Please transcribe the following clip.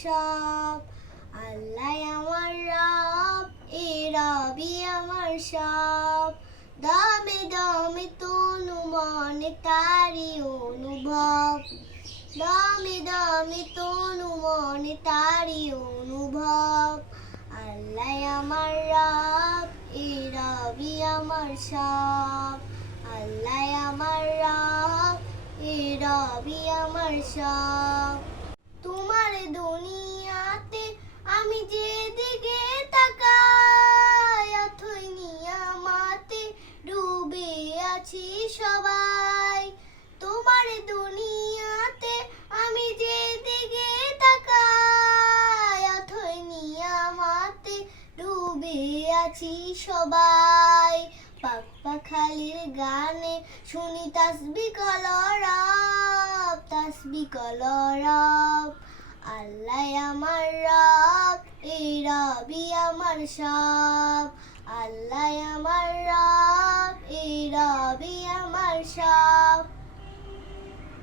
সব, আল্লাহ আমার রব, এ রবি আমার সব। দমে দমে তনু মনে তারি অনুভব, দমে দমে তনু মনে তারি অনুভব। আল্লাহ আমার রব, এ রবি আমার সব, আল্লাহ আমার রব, এ রবি আমার সব। তোমার দুনিয়াতে আমি যেদিকে তাকাই, অথই নিয়ামতে ডুবে আছি সবাই। তোমার দুনিয়াতে আমি যেদিকে তাকাই, অথই নিয়ামতে ডুবে আছি সবাই। পাক পাখালির গানে শুনি তাসবিহ কলরব, তাসবিহ কলরব। আল্লাহ আমার রব, এই রবি আমার সব, আল্লাহ আমার রব, এই রবি আমার সব।